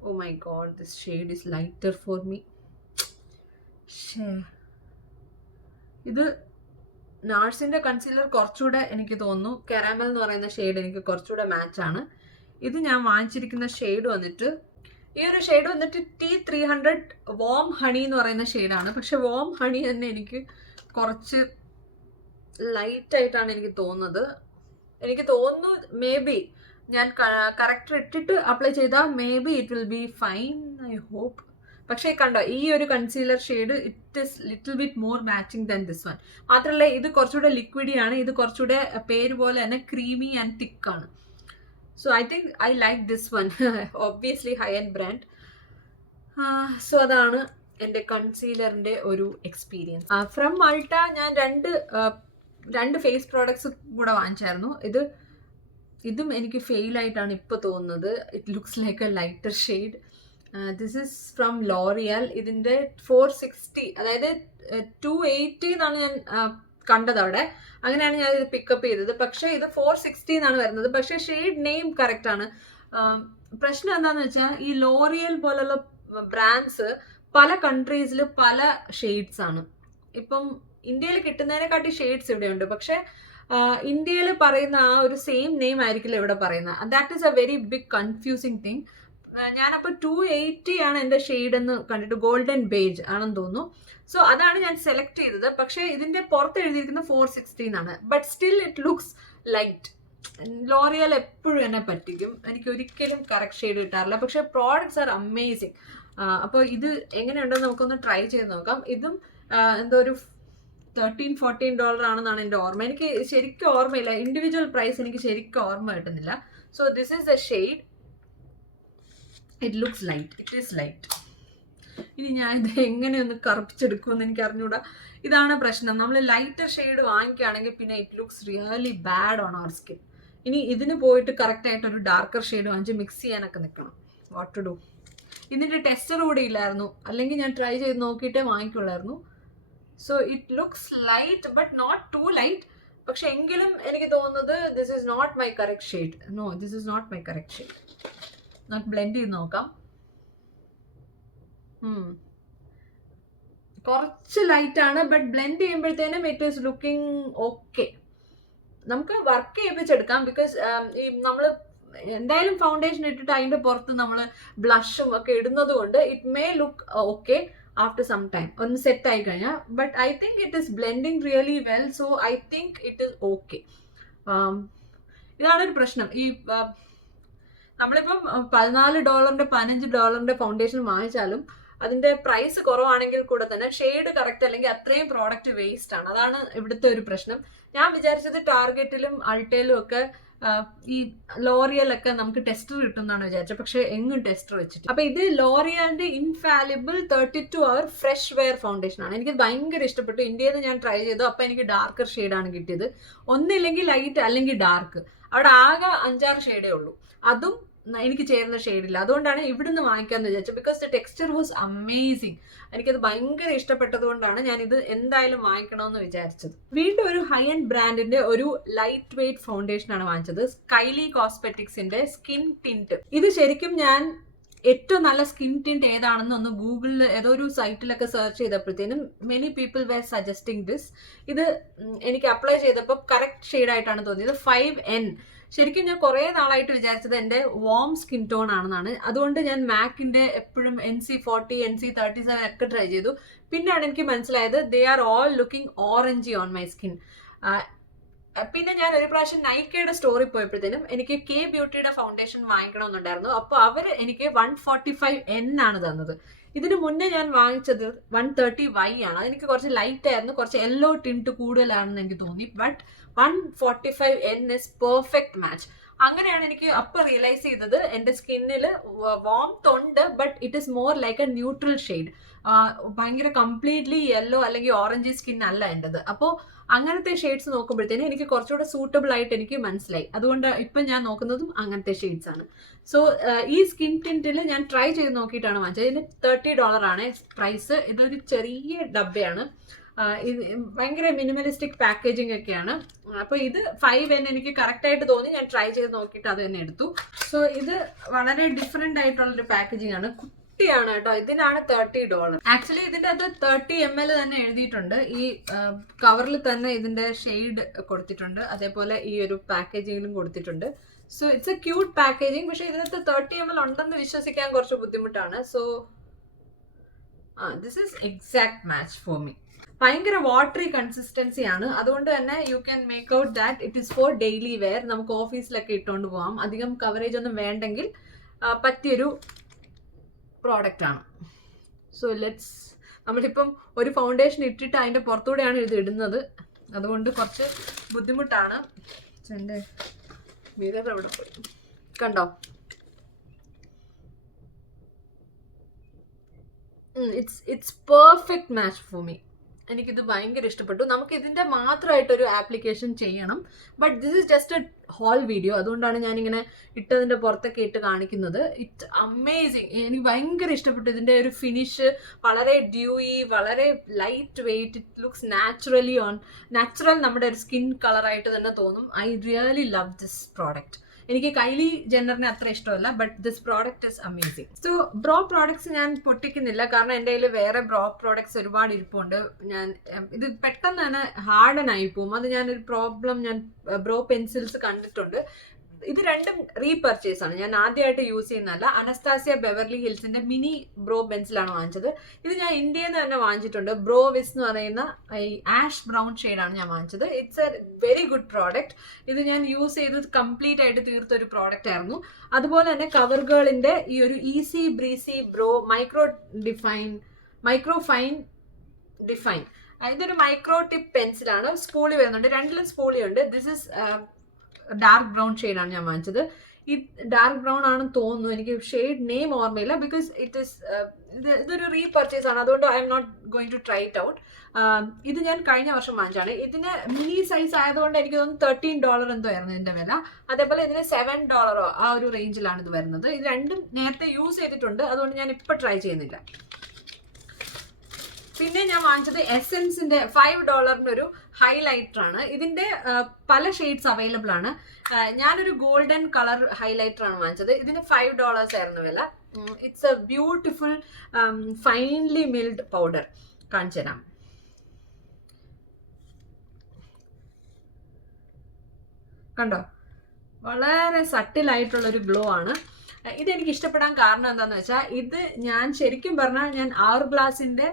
Oh my god, this shade is lighter for me. ഇത് നാഴ്സിന്റെ കൺസീലർ കുറച്ചുകൂടെ എനിക്ക് തോന്നുന്നു കാരമൽ എന്ന് പറയുന്ന ഷെയ്ഡ് എനിക്ക് കുറച്ചുകൂടെ മാച്ച് ആണ്. ഇത് ഞാൻ വാങ്ങിച്ചിരിക്കുന്ന ഷെയ്ഡ് വന്നിട്ട് ഈ ഒരു ഷെയ്ഡ് വന്നിട്ട് T300 വാം ഹണി എന്ന് പറയുന്ന ഷെയ്ഡാണ്. പക്ഷെ വാം ഹണി തന്നെ എനിക്ക് കുറച്ച് ലൈറ്റ് ആയിട്ടാണ് എനിക്ക് തോന്നുന്നത്. എനിക്ക് തോന്നുന്നു മേ ബി ഞാൻ കറക്റ്റർ ഇട്ടിട്ട് അപ്ലൈ ചെയ്താൽ maybe it will be fine, I hope. പക്ഷേ കണ്ടോ, ഈ ഒരു concealer shade it is little bit more matching than this one. മാത്രമല്ല ഇത് കുറച്ചുകൂടെ ലിക്വിഡി ആണ്. ഇത് കുറച്ചുകൂടെ പേര് പോലെ തന്നെ ക്രീമി ആൻഡ് തിക്ക് ആണ്. So I think I like this one. Obviously high end brand. So അതാണ് എൻ്റെ കൺസീലറിൻ്റെ ഒരു എക്സ്പീരിയൻസ്. ഫ്രം അൾട്ട ഞാൻ രണ്ട് ഫേസ് പ്രോഡക്ട്സ് കൂടെ വാങ്ങിച്ചായിരുന്നു. ഇതും എനിക്ക് ഫെയിൽ ആയിട്ടാണ് ഇപ്പോൾ തോന്നുന്നത്. It looks like A lighter shade. This is from L'Oréal. ഇതിൻ്റെ 460, അതായത് 280 എന്നാണ് ഞാൻ കണ്ടത് അവിടെ. അങ്ങനെയാണ് ഞാൻ ഇത് പിക്കപ്പ് ചെയ്തത്. പക്ഷേ ഇത് 460 എന്നാണ് വരുന്നത്. പക്ഷേ ഷെയ്ഡ് നെയിം കറക്റ്റ് ആണ്. പ്രശ്നം എന്താണെന്ന് വെച്ചാൽ ഈ ലോറിയൽ പോലുള്ള ബ്രാൻഡ്സ് പല കൺട്രീസിൽ പല ഷെയ്ഡ്സ് ആണ്. ഇപ്പം ഇന്ത്യയിൽ കിട്ടുന്നതിനെക്കാട്ടി ഷെയ്ഡ്സ് ഇവിടെയുണ്ട്. പക്ഷേ ഇന്ത്യയിൽ പറയുന്ന ആ ഒരു സെയിം നെയിം ആയിരിക്കില്ല ഇവിടെ പറയുന്നത്. That is a very big confusing thing. ഞാനപ്പോൾ 280 ആണ് എൻ്റെ ഷെയ്ഡ് എന്ന് കണ്ടിട്ട്, ഗോൾഡൻ ബേജ് ആണെന്ന് തോന്നുന്നു. സോ അതാണ് ഞാൻ സെലക്ട് ചെയ്തത്. പക്ഷേ ഇതിൻ്റെ പുറത്ത് എഴുതിയിരിക്കുന്നത് 460 എന്നാണ്. But still it looks light. L'Oréal എപ്പോഴും എന്നെ പറ്റിക്കും. എനിക്ക് ഒരിക്കലും കറക്റ്റ് ഷെയ്ഡ് കിട്ടാറില്ല. പക്ഷേ പ്രോഡക്ട്സ് ആർ അമേസിങ്. അപ്പോൾ ഇത് എങ്ങനെയുണ്ടെന്ന് നമുക്കൊന്ന് ട്രൈ ചെയ്ത് നോക്കാം. ഇതും എന്തോ ഒരു $13-14 ആണെന്നാണ് എൻ്റെ ഓർമ്മ. എനിക്ക് ശരിക്കും ഓർമ്മയില്ല, ഇൻഡിവിജ്വൽ പ്രൈസ് എനിക്ക് ശരിക്കും ഓർമ്മ കിട്ടുന്നില്ല. So this is the shade. It looks light, it is light. ഇനി ഞാൻ ഇത് എങ്ങനെയൊന്ന് കറുപ്പിച്ചെടുക്കുമെന്ന് എനിക്ക് അറിഞ്ഞൂടാ. ഇതാണ് പ്രശ്നം, നമ്മൾ ലൈറ്റർ ഷെയ്ഡ് വാങ്ങിക്കുകയാണെങ്കിൽ പിന്നെ it looks really bad on our skin. ഇനി ഇതിന് പോയിട്ട് കറക്റ്റായിട്ട് ഒരു ഡാർക്കർ ഷെയ്ഡ് വാങ്ങിച്ച് മിക്സ് ചെയ്യാനൊക്കെ നിൽക്കണം. What to do? ഇതിൻ്റെ ടെസ്റ്റർ കൂടി ഇല്ലായിരുന്നു, അല്ലെങ്കിൽ ഞാൻ ട്രൈ ചെയ്ത് നോക്കിയിട്ടേ വാങ്ങിക്കുള്ളായിരുന്നു. So it looks light but not too light. പക്ഷെ എങ്കിലും എനിക്ക് തോന്നുന്നത് this is not my correct shade. No, this is not my correct shade. നമുക്ക് ബ്ലെൻഡ് ചെയ്ത് നോക്കാം. കുറച്ച് ലൈറ്റാണ്, ബട്ട് ബ്ലെൻഡ് ചെയ്യുമ്പോഴത്തേനും ഇറ്റ് ഈസ് ലുക്കിംഗ് ഓക്കെ. നമുക്ക് വർക്ക് ചെയ്യിപ്പിച്ചെടുക്കാം. ബിക്കോസ് ഈ നമ്മൾ എന്തായാലും ഫൗണ്ടേഷൻ ഇട്ടിട്ട് അതിൻ്റെ പുറത്ത് നമ്മൾ ബ്ലഷും ഒക്കെ ഇടുന്നത് കൊണ്ട് it may look okay after some time, ഒന്ന് സെറ്റ് ആയി കഴിഞ്ഞാൽ. But I think it is blending really well. So I think it is okay. ഇതാണൊരു പ്രശ്നം. ഈ നമ്മളിപ്പം $14 $15 ഫൗണ്ടേഷൻ വാങ്ങിച്ചാലും അതിൻ്റെ പ്രൈസ് കുറവാണെങ്കിൽ കൂടെ തന്നെ ഷെയ്ഡ് കറക്റ്റ് അല്ലെങ്കിൽ അത്രയും പ്രോഡക്റ്റ് വേസ്റ്റ് ആണ്. അതാണ് ഇവിടുത്തെ ഒരു പ്രശ്നം. ഞാൻ വിചാരിച്ചത് ടാർഗറ്റിലും അൾട്ടയിലും ഒക്കെ ഈ ലോറിയലൊക്കെ നമുക്ക് ടെസ്റ്റർ കിട്ടും എന്നാണ് വിചാരിച്ചത്. പക്ഷെ എങ്ങും ടെസ്റ്റർ വെച്ചിട്ട്. അപ്പൊ ഇത് ലോറിയലിന്റെ infallible 32 hour fresh wear foundation ആണ്. എനിക്ക് ഭയങ്കര ഇഷ്ടപ്പെട്ടു. ഇന്ത്യയിൽ നിന്ന് ഞാൻ ട്രൈ ചെയ്തു. അപ്പൊ എനിക്ക് ഡാർക്കർ ഷെയ്ഡാണ് കിട്ടിയത്. ഒന്നില്ലെങ്കിൽ ലൈറ്റ് അല്ലെങ്കിൽ ഡാർക്ക്. അവിടെ ആകെ 5-6 ഷെയ്ഡേ ഉള്ളൂ. അതും എനിക്ക് ചേരുന്ന ഷെയ്ഡില്ല. അതുകൊണ്ടാണ് ഇവിടുന്ന് വാങ്ങിക്കാന്ന് വിചാരിച്ചത്. Because the texture was amazing. എനിക്കത് ഭയങ്കര ഇഷ്ടപ്പെട്ടത് കൊണ്ടാണ് ഞാൻ ഇത് എന്തായാലും വാങ്ങിക്കണമെന്ന് വിചാരിച്ചത്. വീണ്ടും ഒരു ഹൈ എൻഡ് ബ്രാൻഡിന്റെ ഒരു ലൈറ്റ് വെയ്റ്റ് ഫൗണ്ടേഷൻ ആണ് വാങ്ങിച്ചത്. സ്കൈലി കോസ്മെറ്റിക്സിന്റെ സ്കിൻ ടിന്റ്. ഇത് ശരിക്കും ഞാൻ ഏറ്റവും നല്ല സ്കിൻ ടിന്റ് ഏതാണെന്ന് ഒന്ന് ഗൂഗിളിൽ ഏതോ ഒരു സൈറ്റിലൊക്കെ സെർച്ച് ചെയ്തപ്പോഴത്തേനും many people were suggesting this. ഇത് എനിക്ക് അപ്ലൈ ചെയ്തപ്പോൾ കറക്റ്റ് ഷെയ്ഡായിട്ടാണ് തോന്നിയത്. 5N. ശരിക്കും ഞാൻ കുറേ നാളായിട്ട് വിചാരിച്ചത് എൻ്റെ വാം സ്കിൻ ടോൺ ആണെന്നാണ്. അതുകൊണ്ട് ഞാൻ മാക്കിൻ്റെ എപ്പോഴും NC40 NC37 ഒക്കെ ട്രൈ ചെയ്തു. പിന്നെയാണ് എനിക്ക് മനസ്സിലായത് they are all looking orangey on my skin. പിന്നെ ഞാൻ ഒരു പ്രാവശ്യം നൈക്കയുടെ സ്റ്റോറിൽ പോയപ്പോഴത്തേനും എനിക്ക് കെ ബ്യൂട്ടിയുടെ ഫൗണ്ടേഷൻ വാങ്ങിക്കണമെന്നുണ്ടായിരുന്നു. അപ്പോൾ അവർ എനിക്ക് 145N ആണ് തന്നത്. ഇതിന് മുന്നേ ഞാൻ വാങ്ങിച്ചത് 130Y ആണ്. അതെനിക്ക് കുറച്ച് ലൈറ്റ് ആയിരുന്നു, കുറച്ച് യെല്ലോ ടിൻറ്റ് കൂടുതലാണെന്ന് എനിക്ക് തോന്നി. But 145N is perfect match. അങ്ങനെയാണ് എനിക്ക് അപ്പോൾ റിയലൈസ് ചെയ്തത് എൻ്റെ സ്കിന്നിൽ വാംത്ത് ഉണ്ട്, but it is more like A neutral shade. ഭയങ്കര കംപ്ലീറ്റ്ലി യെല്ലോ അല്ലെങ്കിൽ ഓറഞ്ച് സ്കിൻ അല്ല എൻ്റെത്. അപ്പോൾ അങ്ങനത്തെ ഷെയ്ഡ്സ് നോക്കുമ്പോഴത്തേനും എനിക്ക് കുറച്ചുകൂടെ സൂട്ടബിൾ ആയിട്ട് എനിക്ക് മനസ്സിലായി. അതുകൊണ്ട് ഇപ്പം ഞാൻ നോക്കുന്നതും അങ്ങനത്തെ ഷെയ്ഡ്സ് ആണ്. സോ ഈ സ്കിൻ ടിൻറ്റിൽ ഞാൻ ട്രൈ ചെയ്ത് നോക്കിയിട്ടാണ് വാങ്ങിച്ചത്. ഇതിന് $30 ആണ് പ്രൈസ്. ഇതൊരു ചെറിയ ഡബ്ബയാണ്. ഇത് ഭയങ്കര മിനിമലിസ്റ്റിക് പാക്കേജിങ് ഒക്കെയാണ്. അപ്പോൾ ഇത് 5N എനിക്ക് കറക്റ്റായിട്ട് തോന്നി. ഞാൻ ട്രൈ ചെയ്ത് നോക്കിയിട്ട് അത് തന്നെ എടുത്തു. സോ ഇത് വളരെ ഡിഫറെൻ്റ് ആയിട്ടുള്ളൊരു പാക്കേജിങ് ആണ്. കുട്ടിയാണ് കേട്ടോ. ഇതിനാണ് $30. ആക്ച്വലി ഇതിൻ്റെ അത് 30 ml തന്നെ എഴുതിയിട്ടുണ്ട്. ഈ കവറിൽ തന്നെ ഇതിൻ്റെ ഷെയ്ഡ് കൊടുത്തിട്ടുണ്ട്. അതേപോലെ ഈ ഒരു പാക്കേജിങ്ങിലും കൊടുത്തിട്ടുണ്ട്. So it's a cute packaging. പക്ഷേ ഇതിനകത്ത് 30 ml ഉണ്ടെന്ന് വിശ്വസിക്കാൻ കുറച്ച് ബുദ്ധിമുട്ടാണ്. So this is exact match for me. ഭയങ്കര വാട്ടറി കൺസിസ്റ്റൻസി ആണ്. അതുകൊണ്ട് തന്നെ you can make out that it is for daily wear. നമുക്ക് ഓഫീസിലൊക്കെ ഇട്ടുകൊണ്ട് പോകാം. അധികം കവറേജ് ഒന്നും വേണ്ടെങ്കിൽ പറ്റിയൊരു പ്രോഡക്റ്റ് ആണ്. സോ നമ്മളിപ്പം ഒരു ഫൗണ്ടേഷൻ ഇട്ടിട്ട് അതിൻ്റെ പുറത്തൂടെയാണ് ഇത് ഇടുന്നത്. അതുകൊണ്ട് കുറച്ച് ബുദ്ധിമുട്ടാണ്. എൻ്റെ മിറർ എവിടെ പോയി കണ്ടോ? It's perfect match for me. എനിക്കിത് ഭയങ്കര ഇഷ്ടപ്പെട്ടു. നമുക്ക് ഇതിൻ്റെ മാത്രമായിട്ടൊരു ആപ്ലിക്കേഷൻ ചെയ്യണം. But this is just a haul video. അതുകൊണ്ടാണ് ഞാനിങ്ങനെ ഇട്ടതിൻ്റെ പുറത്തൊക്കെ ഇട്ട് കാണിക്കുന്നത്. It's amazing. എനിക്ക് ഭയങ്കര ഇഷ്ടപ്പെട്ടു. ഇതിൻ്റെ ഒരു ഫിനിഷ് വളരെ ഡ്യൂയി, വളരെ light weight. It looks natural നമ്മുടെ ഒരു സ്കിൻ കളറായിട്ട് തന്നെ തോന്നും. I really love this product. എനിക്ക് കൈലി ജെന്നറിനെ അത്ര ഇഷ്ടമല്ല, but this product is amazing. So bro products ഞാൻ പൊട്ടിക്കുന്നില്ല, കാരണം എൻ്റെ കയ്യിൽ വേറെ ബ്രോ പ്രോഡക്ട്സ് ഒരുപാട് ഇരിപ്പുണ്ട്. ഇത് പെട്ടെന്ന് തന്നെ ഹാർഡൻ ആയി പോകും. അത് ഞാനൊരു പ്രോബ്ലം ബ്രോ പെൻസിൽസ് കണ്ടിട്ടുണ്ട്. ഇത് രണ്ടും റീപർച്ചേസ് ആണ്. ഞാൻ ആദ്യമായിട്ട് യൂസ് ചെയ്യുന്നതല്ല. അനസ്താസിയ ബെവർലി ഹിൽസിന്റെ മിനി ബ്രോ പെൻസിലാണ് വാങ്ങിച്ചത്. ഇത് ഞാൻ ഇന്ത്യയിൽ നിന്ന് തന്നെ വാങ്ങിച്ചിട്ടുണ്ട്. ബ്രോ വിസ് എന്ന് പറയുന്ന ഈ ആഷ് ബ്രൗൺ ഷെയ്ഡാണ് ഞാൻ വാങ്ങിച്ചത്. It's A very good product. ഇത് ഞാൻ യൂസ് ചെയ്ത് കംപ്ലീറ്റ് ആയിട്ട് തീർത്തൊരു പ്രോഡക്റ്റ് ആയിരുന്നു. അതുപോലെ തന്നെ കവർ ഗേളിന്റെ ഈ ഒരു easy Breezy bro micro fine define ഇതൊരു മൈക്രോ ടിപ്പ് പെൻസിലാണ്. സ്പൂളി വരുന്നുണ്ട്, രണ്ടിലും സ്പൂളി ഉണ്ട്. ദിസ് ഇസ് ഡാർക്ക് ബ്രൗൺ ഷെയ്ഡാണ് ഞാൻ വാങ്ങിച്ചത്. ഈ ഡാർക്ക് ബ്രൗൺ ആണെന്ന് തോന്നുന്നു, എനിക്ക് ഷെയ്ഡ് നെയിം ഓർമ്മയില്ല. ബിക്കോസ് ഇതൊരു റീപർച്ചേസ് ആണ്, അതുകൊണ്ട് I am not going to try it out. ഇത് ഞാൻ കഴിഞ്ഞ വർഷം വാങ്ങിച്ചാണ്. ഇതിന് മിനി സൈസ് ആയതുകൊണ്ട് എനിക്ക് തോന്നുന്നു $13 എന്തോ ആയിരുന്നു ഇതിന്റെ വില. അതേപോലെ ഇതിന് $7 ആ ഒരു റേഞ്ചിലാണ് ഇത് വരുന്നത്. ഇത് രണ്ടും നേരത്തെ യൂസ് ചെയ്തിട്ടുണ്ട്, അതുകൊണ്ട് ഞാൻ ഇപ്പൊ ട്രൈ ചെയ്യുന്നില്ല. പിന്നെ ഞാൻ വാങ്ങിച്ചത് എസെൻസിന്റെ $5 ഒരു ഹൈലൈറ്റർ ആണ്. ഇതിന്റെ പല ഷെയ്ഡ്സ് അവൈലബിൾ ആണ്. ഞാനൊരു ഗോൾഡൻ കളർ ഹൈലൈറ്റർ ആണ് വാങ്ങിച്ചത്. ഇതിന് $5 ആയിരുന്നു വില. It's a beautiful finely milled powder. കാണിച്ചു തരാം. കണ്ടോ, വളരെ സട്ടിലായിട്ടുള്ളൊരു ഗ്ലോ ആണ്. ഇതെനിക്ക് ഇഷ്ടപ്പെടാൻ കാരണം എന്താണെന്ന് വെച്ചാൽ, ഇത് ഞാൻ ശരിക്കും പറഞ്ഞാൽ ഞാൻ അവർ ഗ്ലാസിന്റെ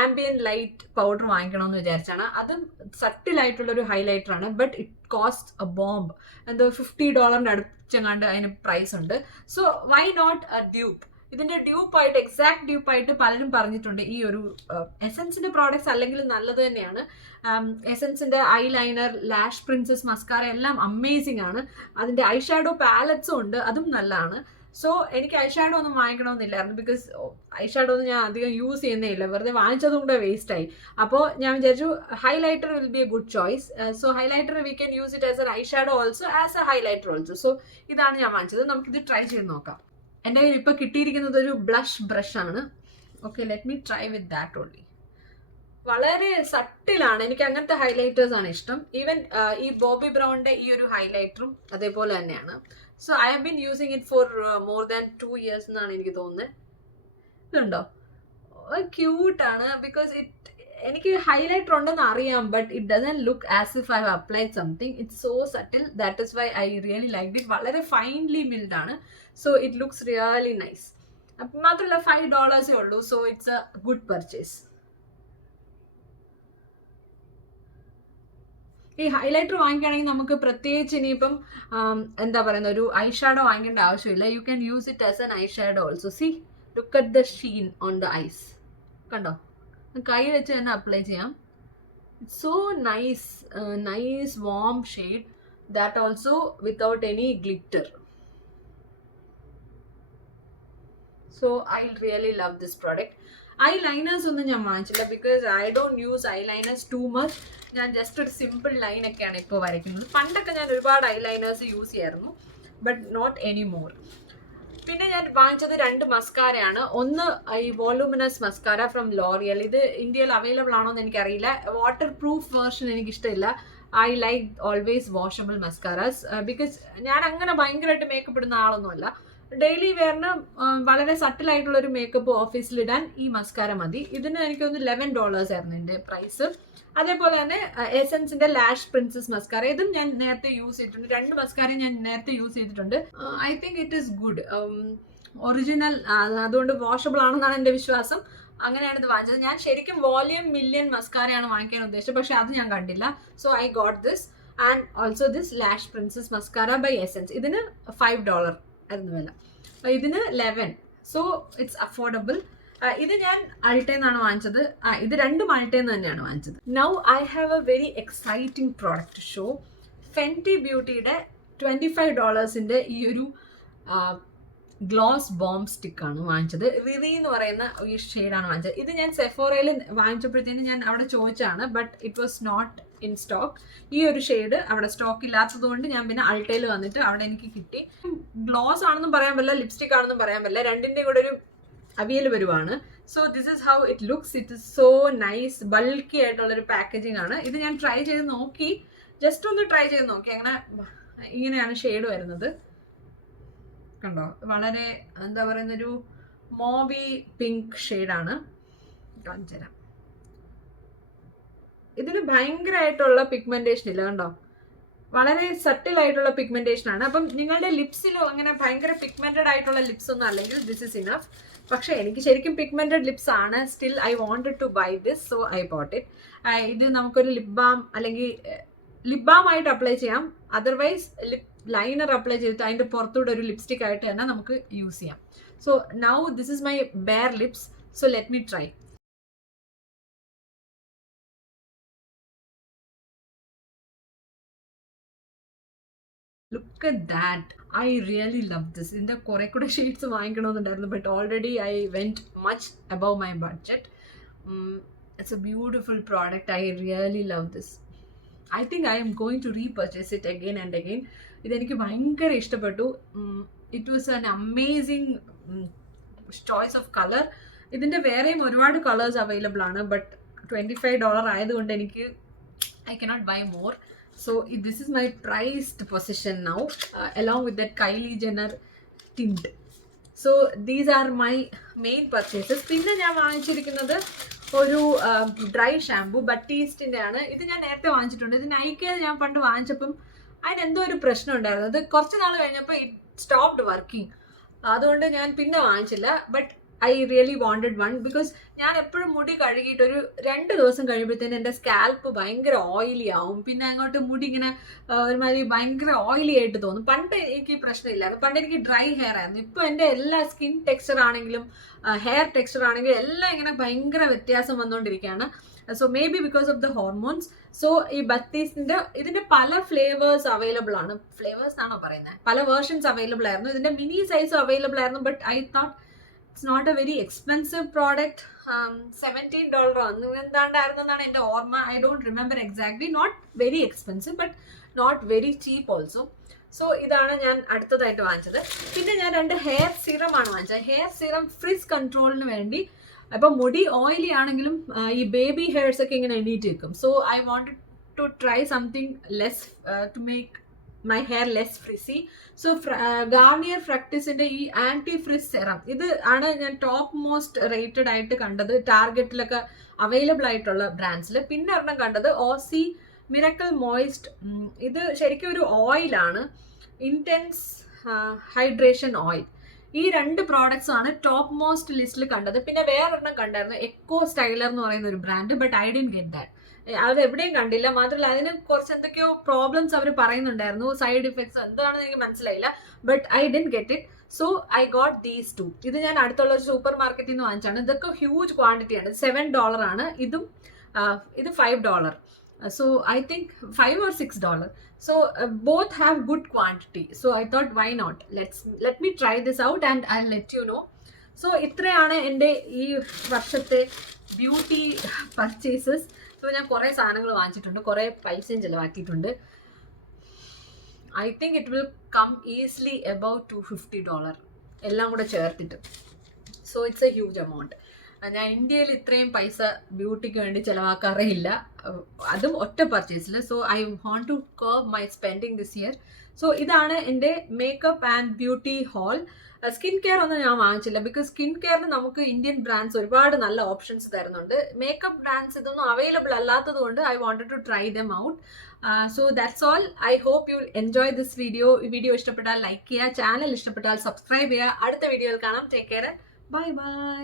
ആംബിയൻ ലൈറ്റ് പൗഡർ വാങ്ങിക്കണമെന്ന് വിചാരിച്ചാണ്. അതും സട്ടിലായിട്ടുള്ളൊരു ഹൈലൈറ്റർ ആണ്. But it cost a bomb. എന്തോ $50 അടുത്തെങ്ങാണ്ട് അതിന് പ്രൈസ് ഉണ്ട്. So why not a dupe? ഇതിന്റെ ഡ്യൂപ്പായിട്ട്, എക്സാക്ട് ഡ്യൂപ്പായിട്ട് പലരും പറഞ്ഞിട്ടുണ്ട്. ഈ ഒരു എസെൻസിന്റെ പ്രോഡക്ട്സ് അല്ലെങ്കിൽ നല്ലത് തന്നെയാണ്. എസെൻസിന്റെ eye liner, lash princess mascara എല്ലാം അമേസിംഗ് ആണ്. അതിന്റെ ഐ ഷാഡോ പാലറ്റ്സും ഉണ്ട്, അതും നല്ലതാണ്. സോ എനിക്ക് ഐ ഷാഡോ ഒന്നും വാങ്ങിക്കണമെന്നില്ലായിരുന്നു. ബിക്കോസ് ഐ ഷാഡോ ഒന്നും ഞാൻ അധികം യൂസ് ചെയ്യുന്നേ ഇല്ല, വെറുതെ വാങ്ങിച്ചതും കൂടെ വേസ്റ്റ് ആയി. അപ്പോൾ ഞാൻ വിചാരിച്ചു highlighter will be A good choice. So highlighter we can use it as A I shadow also, as A highlighter also. So ഇതാണ് ഞാൻ വാങ്ങിച്ചത്. നമുക്കിത് ട്രൈ ചെയ്ത് നോക്കാം. എൻ്റെ കയ്യിൽ ഇപ്പോൾ കിട്ടിയിരിക്കുന്നത് ഒരു ബ്ലഷ് ബ്രഷ് ആണ്. Okay, let me try with that only. വളരെ സട്ടിലാണ്. എനിക്ക് അങ്ങനത്തെ ഹൈലൈറ്റേഴ്സ് ആണ് ഇഷ്ടം. ഈവൻ ഈ ബോബി ബ്രൗണിന്റെ ഈ ഒരു ഹൈലൈറ്ററും അതേപോലെ തന്നെയാണ്. So I have been using it for more than 2 years എന്നാണ് എനിക്ക് തോന്നുന്നത്. ഇതുണ്ടോ, ക്യൂട്ടാണ്. ബിക്കോസ് എനിക്ക് ഹൈലൈറ്റർ ഉണ്ടെന്ന് അറിയാം, but it doesn't look as if I have applied something. It's so subtle, that is why I really like it. വളരെ finely milled ആണ്. So it looks really nice. അപ്പം മാത്രമല്ല $5 ഉള്ളൂ. So it's a good purchase. ഈ highlighter വാങ്ങിക്കുകയാണെങ്കിൽ നമുക്ക് പ്രത്യേകിച്ച് ഇനിയിപ്പം എന്താ പറയുന്ന ഒരു ഐ ഷാഡോ വാങ്ങിക്കേണ്ട ആവശ്യമില്ല. You can use it as an eye shadow also. See, look at the sheen on the eyes. കണ്ടോ, കൈ വെച്ച് തന്നെ അപ്ലൈ ചെയ്യാം. It's so nice, nice warm shade. That also without any glitter. So I really love this product. Eye liners ഒന്നും ഞാൻ വാങ്ങിച്ചില്ല, because I don't use eye liners too much. ഞാൻ just ഒരു സിമ്പിൾ ലൈനൊക്കെയാണ് ഇപ്പോൾ വരയ്ക്കുന്നത്. പണ്ടൊക്കെ ഞാൻ ഒരുപാട് ഐ ലൈനേഴ്സ് യൂസ് ചെയ്യായിരുന്നു, ബട്ട് നോട്ട് എനി മോർ. പിന്നെ ഞാൻ വാങ്ങിച്ചത് 2 മസ്കാരയാണ്. ഒന്ന് ഈ വോളൂമിനസ് മസ്കാര ഫ്രം ലോറിയൽ. ഇത് ഇന്ത്യയിൽ അവൈലബിൾ ആണോ എന്ന് എനിക്കറിയില്ല. വാട്ടർ പ്രൂഫ് വേർഷൻ എനിക്കിഷ്ടമില്ല. I like always washable mascaras. Because ഞാൻ അങ്ങനെ ഭയങ്കരമായിട്ട് മേക്കപ്പ് ഇടുന്ന ആളൊന്നുമല്ല. ഡെയിലി വെയറിന് വളരെ സട്ടിലായിട്ടുള്ള ഒരു മേക്കപ്പ് ഓഫീസിലിടാൻ ഈ മസ്കാര മതി. ഇതിന് എനിക്കൊന്ന് $11 ആയിരുന്നു എൻ്റെ പ്രൈസ്. അതേപോലെ തന്നെ എസെൻസിന്റെ ലാഷ് പ്രിൻസസ് മസ്കാര, ഇതും ഞാൻ നേരത്തെ യൂസ് ചെയ്തിട്ടുണ്ട്. 2 മസ്കാരയും ഞാൻ നേരത്തെ യൂസ് ചെയ്തിട്ടുണ്ട്. I think it is good, original. അതുകൊണ്ട് വാഷബിൾ ആണെന്നാണ് എൻ്റെ വിശ്വാസം. അങ്ങനെയാണ് ഇത് വാങ്ങിച്ചത്. ഞാൻ ശരിക്കും വോളിയം മില്യൺ മസ്കാരയാണ് വാങ്ങിക്കാൻ ഉദ്ദേശിച്ചത്, പക്ഷെ അത് ഞാൻ കണ്ടില്ല. So I got this and also this lash princess mascara by Essence. ഇതിന് $5 ആയിരുന്നു വില, ഇതിന് 11. So it's affordable. ഇത് ഞാൻ അൾട്ടേന്നാണ് വാങ്ങിച്ചത്. ഇത് 2 അൾട്ടേന്ന് തന്നെയാണ് വാങ്ങിച്ചത്. Now I have a very exciting product show. Fenty ബ്യൂട്ടിയുടെ $25 ഈ ഒരു ഗ്ലോസ് ബോംബ് സ്റ്റിക്കാണ് വാങ്ങിച്ചത്. റിറി എന്ന് പറയുന്ന ഈ ഷെയ്ഡാണ് വാങ്ങിച്ചത്. ഇത് ഞാൻ സെഫോറയിൽ വാങ്ങിച്ചപ്പോഴത്തേനും ഞാൻ അവിടെ ചോദിച്ചാണ്, but it was not in stock. ഈ ഒരു ഷെയ്ഡ് അവിടെ സ്റ്റോക്ക് ഇല്ലാത്തത് കൊണ്ട് ഞാൻ പിന്നെ അൾട്ടയിൽ വന്നിട്ട് അവിടെ എനിക്ക് കിട്ടി. ഗ്ലോസ് ആണെന്നും പറയാൻ പറ്റില്ല, ലിപ്സ്റ്റിക് ആണെന്നും പറയാൻ പറ്റില്ല, രണ്ടിൻ്റെയും കൂടെ ഒരു അവിയൽ വരുവാണ്. So this is how it looks. It is so nice, bulky ആയിട്ടുള്ളൊരു പാക്കേജിങ് ആണ്. ഇത് ഞാൻ ട്രൈ ചെയ്ത് നോക്കി, ജസ്റ്റ് ഒന്ന് ട്രൈ ചെയ്ത് നോക്കി. അങ്ങനെ ഇങ്ങനെയാണ് ഷെയ്ഡ് വരുന്നത്. കണ്ടോ, വളരെ എന്താ പറയുന്ന ഒരു മോവി പിങ്ക് ഷെയ്ഡാണ്. കാണിച്ചു തരാം. ഇതിന് ഭയങ്കരമായിട്ടുള്ള പിഗ്മെന്റേഷൻ ഇല്ല, കണ്ടോ, വളരെ സട്ടിലായിട്ടുള്ള പിഗ്മെന്റേഷൻ ആണ്. അപ്പം നിങ്ങളുടെ ലിപ്സിലോ അങ്ങനെ ഭയങ്കര പിഗ്മെന്റഡ് ആയിട്ടുള്ള ലിപ്സ് ഒന്നും അല്ലെങ്കിൽ ദിസ് ഇസ് ഇനഫ്. പക്ഷെ എനിക്ക് ശരിക്കും പിഗ്മെന്റഡ് ലിപ്സ് ആണ്. Still I wanted to buy this, so I bought it. ഇത് നമുക്കൊരു ലിപ് ബാം അല്ലെങ്കിൽ ലിപ് ബാം ആയിട്ട് അപ്ലൈ ചെയ്യാം. അതർവൈസ് ലിപ് ലൈനർ അപ്ലൈ ചെയ്തിട്ട് അതിൻ്റെ പുറത്തൂടെ ഒരു ലിപ്സ്റ്റിക് ആയിട്ട് തന്നെ നമുക്ക് യൂസ് ചെയ്യാം. So now this is my bare lips. So let me try. Look at that. I really love this. ഇതിൻ്റെ കുറെ കൂടെ ഷെയ്ഡ്സ് വാങ്ങിക്കണമെന്നുണ്ടായിരുന്നു, but already I went much above my budget. It's a beautiful product. I really love this. I think I am going to repurchase it again and again. ഇതെനിക്ക് ഭയങ്കര ഇഷ്ടപ്പെട്ടു. It was an amazing choice of colour. ഇതിൻ്റെ വേറെയും ഒരുപാട് colours available ആണ്, but $25 ആയതുകൊണ്ട് എനിക്ക് I cannot buy more. So this is my prized possession now, along with that Kylie Jenner tint. So these are my main purchases. പിന്നെ ഞാൻ വാങ്ങിച്ചിരിക്കുന്നത് ഒരു dry shampoo ബട്ടീസ്റ്റിൻ്റെ ആണ്. ഇത് ഞാൻ നേരത്തെ വാങ്ങിച്ചിട്ടുണ്ട്. ഇത് നൈക്കയിൽ ഞാൻ പണ്ട് വാങ്ങിച്ചപ്പം അതിനെന്തോ ഒരു പ്രശ്നം ഉണ്ടായിരുന്നു. അത് കുറച്ച് നാൾ കഴിഞ്ഞപ്പോൾ ഇറ്റ് സ്റ്റോപ്ഡ് വർക്കിംഗ്. അതുകൊണ്ട് ഞാൻ പിന്നെ വാങ്ങിച്ചില്ല. But I really wanted one, because ഞാൻ എപ്പോഴും മുടി കഴുകിയിട്ട് ഒരു 2 ദിവസം കഴിയുമ്പോഴത്തേനും എൻ്റെ സ്കാൽപ്പ് ഭയങ്കര ഓയിലി ആവും. പിന്നെ അങ്ങോട്ട് മുടി ഇങ്ങനെ ഒരുമാതിരി ഭയങ്കര ഓയിലി ആയിട്ട് തോന്നും. പണ്ട് എനിക്ക് പ്രശ്നമില്ലായിരുന്നു. പണ്ട് എനിക്ക് ഡ്രൈ ഹെയർ ആയിരുന്നു. ഇപ്പോൾ എൻ്റെ എല്ലാ സ്കിൻ ടെക്സ്ചർ ആണെങ്കിലും ഹെയർ ടെക്സ്ചർ ആണെങ്കിലും എല്ലാം ഇങ്ങനെ ഭയങ്കര വ്യത്യാസം വന്നുകൊണ്ടിരിക്കുകയാണ്. So may be because of the hormones. So ഈ ബത്തീസിൻ്റെ ഇതിൻ്റെ പല ഫ്ലേവേഴ്സ് അവൈലബിൾ ആണ്. ഫ്ലേവേഴ്സ് ആണോ പറയുന്നത്? പല വേർഷൻസ് അവൈലബിൾ ആയിരുന്നു. ഇതിൻ്റെ മിനി സൈസ് അവൈലബിൾ ആയിരുന്നു. But I thought it's not a very expensive product. $17 എന്താണ്ടായിരുന്നെന്നാണ് എൻ്റെ ഓർമ്മ. I don't remember exactly. Not very expensive but not very cheap also. So ഇതാണ് ഞാൻ അടുത്തതായിട്ട് വാങ്ങിച്ചത്. പിന്നെ ഞാൻ 2 ഹെയർ സീറമാണ് വാങ്ങിച്ചത്. ഹെയർ സീറം ഫ്രിസ് കൺട്രോളിന് വേണ്ടി. അപ്പം മുടി ഓയിലി ആണെങ്കിലും ഈ ബേബി ഹെയർസ് ഒക്കെ ഇങ്ങനെ എണീറ്റ് വെക്കും. So I wanted to try something less to make my hair less frizzy. So Garnier ഫ്രക്ടിസിൻ്റെ ഈ ആൻറ്റി ഫ്രിസ് സെറം, ഇത് ആണ് ഞാൻ ടോപ്പ് മോസ്റ്റ് റേറ്റഡ് ആയിട്ട് കണ്ടത് ടാർഗറ്റിലൊക്കെ അവൈലബിൾ ആയിട്ടുള്ള ബ്രാൻഡ്സിൽ. പിന്നെ ഒരെണ്ണം കണ്ടത് ഓസി മിറക്കിൾ മോയിസ്റ്റ്. ഇത് ശരിക്കും ഒരു ഓയിലാണ്, ഇൻറ്റൻസ് ഹൈഡ്രേഷൻ ഓയിൽ. ഈ 2 പ്രോഡക്ട്സ് ആണ് ടോപ്പ് മോസ്റ്റ് ലിസ്റ്റിൽ കണ്ടത്. പിന്നെ വേറൊരെണ്ണം കണ്ടായിരുന്നു, എക്കോ സ്റ്റൈലർ എന്ന് പറയുന്ന ഒരു brand. But I didn't get that. അത് എവിടെയും കണ്ടില്ല. മാത്രമല്ല അതിന് കുറച്ച് എന്തൊക്കെയോ പ്രോബ്ലംസ് അവർ പറയുന്നുണ്ടായിരുന്നു, സൈഡ് ഇഫക്ട്സ് എന്താണെന്ന് എനിക്ക് മനസ്സിലായില്ല. But I didn't get it. So I got these 2. ഇത് ഞാൻ അടുത്തുള്ള ഒരു സൂപ്പർ മാർക്കറ്റിൽ നിന്ന് വാങ്ങിച്ചാണ്. ഇതൊക്കെ ഹ്യൂജ് ക്വാണ്ടിറ്റിയാണ്. $7 ആണ്. ഇത് $5. So I think $5 or $6. So both have good quantity. So I thought, why not? Let me try this out and I'll let you know. So ഇത്രയാണ് എൻ്റെ ഈ വർഷത്തെ ബ്യൂട്ടി പർച്ചേസസ്. സോ ഞാൻ കുറേ സാധനങ്ങൾ വാങ്ങിച്ചിട്ടുണ്ട്, കുറേ പൈസയും ചിലവാക്കിയിട്ടുണ്ട്. I think it will come easily about $250 എല്ലാം കൂടെ ചേർത്തിട്ട്. So it's a huge amount. ഞാൻ ഇന്ത്യയിൽ ഇത്രയും പൈസ ബ്യൂട്ടിക്ക് വേണ്ടി ചിലവാക്കാറേ ഇല്ല, അതും ഒറ്റ പർച്ചേസിൽ. So I want to curb my spending this year. So ഇതാണ് എൻ്റെ makeup and beauty haul. Skin care ഒന്നും ഞാൻ വാങ്ങിച്ചില്ല, ബിക്കോസ് സ്കിൻ കെയറിന് നമുക്ക് ഇന്ത്യൻ ബ്രാൻഡ്സ് ഒരുപാട് നല്ല ഓപ്ഷൻസ് തരുന്നുണ്ട്. മേക്കപ്പ് ബ്രാൻഡ്സ് ഇതൊന്നും അവൈലബിൾ അല്ലാത്തത് കൊണ്ട് I wanted to try them out. So that's all. I hope you enjoy this video. ഈ വീഡിയോ ഇഷ്ടപ്പെട്ടാൽ ലൈക്ക് ചെയ്യുക, ചാനൽ ഇഷ്ടപ്പെട്ടാൽ സബ്സ്ക്രൈബ് ചെയ്യുക. അടുത്ത വീഡിയോയിൽ കാണാം. Take care. Bye by.